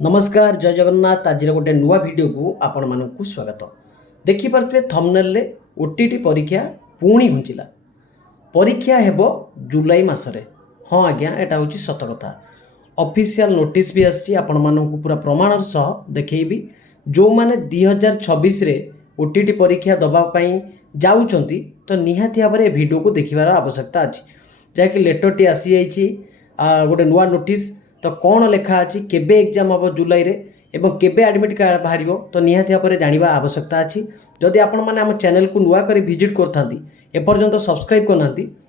नमस्कार जय जगन्नाथ आज गोटे नुआ वीडियो को आपण मानक स्वागत देखिपे थंबनेल ओटीटी परीक्षा पुणी घुंचला परीक्षा हेब जुलाई मसरे। हाँ आज्ञा यहाँ हूँ सत कथा ऑफिशियल नोटिस भी आसी आपण मानक पूरा प्रमाणर सह देखी जो मैंने 2026 रे ओटीटी परीक्षा दवापाई जाऊँच तो निहाती भाव में वीडियो को देखार आवश्यकता अच्छी जहाँकि लेटरटी आसी जाइए गोटे नुआ नोटिस तो कौन लेखा अच्छी केबे एग्जाम हम जुलाई रे एवं केबे एडमिट कार्ड बाहर तो निहाती भाव में जाना आवश्यकता अच्छी जदि आपण मैंने आम चैनल को नुआ कर विजिट करते एपर्यंत सब्सक्राइब करना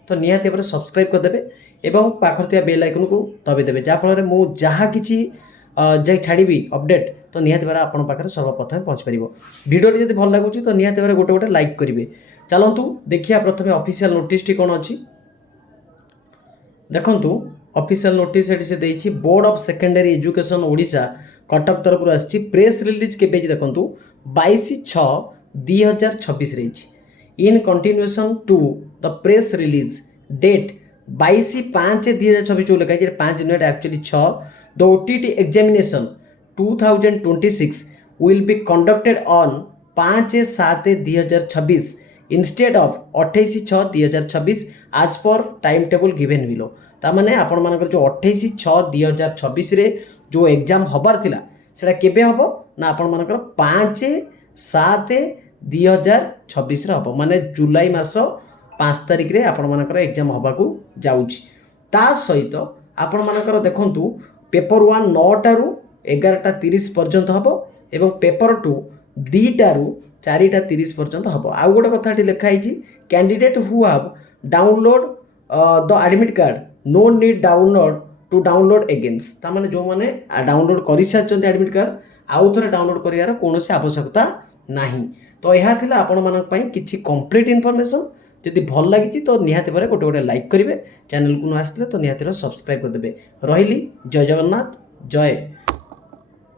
तो निहाती भाव में सब्सक्राइब करदे एवं पाखर थी बेल आइकन को दबाईदेवे जहाँफल मुझे जहाँ कि छाड़ी अपडेट तो निहाती भाव आपण पाखे सर्वप्रथम पहुँच पार भिडियो जब भल लगुच तो निहाती भाव गोटे गोटे लाइक करेंगे। चलतु देखिए प्रथम ऑफिशियल नोटिस टी कौन अच्छी देखु ऑफिशियल नोटिस से देती board of secondary education Odisha Cuttack तरफ आसी प्रेस रिलीज के देखु 22/6/2026 in continuation to the press release date 22/5/2026 जो लिखा है 5 unit actually 6 the OTT examination 2026 will be conducted on 5/7/2026 instead of 28/6/2026 आज पर टाइम टेबल गिवेन बिलो तामाने आपण मानकर जो 28/6/2026 रे जो एग्जाम हबार थिला सेटा केबे हबो ना आपण मानकर 5/7/2026 रे हबो माने जुलाई मास 5 तारिख रे आपण मानकर एग्जाम हबाकू जाउची। ता सहित आपण मानकर देखंतु पेपर 1 9टारू 11:30 पर्यंत हबो एवं पेपर 2 2टारू 4:30 पर्यंत हम आउ गोटे कथा लिखाई candidate who have download the admit card no need download to download again ताने जो मैंने डाउनलोड कर सारी एडमिट कार्ड आउ थे डाउनलोड करार कौन आवश्यकता नहीं। तो यह थी आपण मानी किसी कंप्लीट इनफॉरमेशन जदि भल लगी तो निहाती भाव गोटे गोटे लाइक करेंगे चैनल को न आसते तो निहाती सब्सक्राइब करदे रही जय जगन्नाथ जय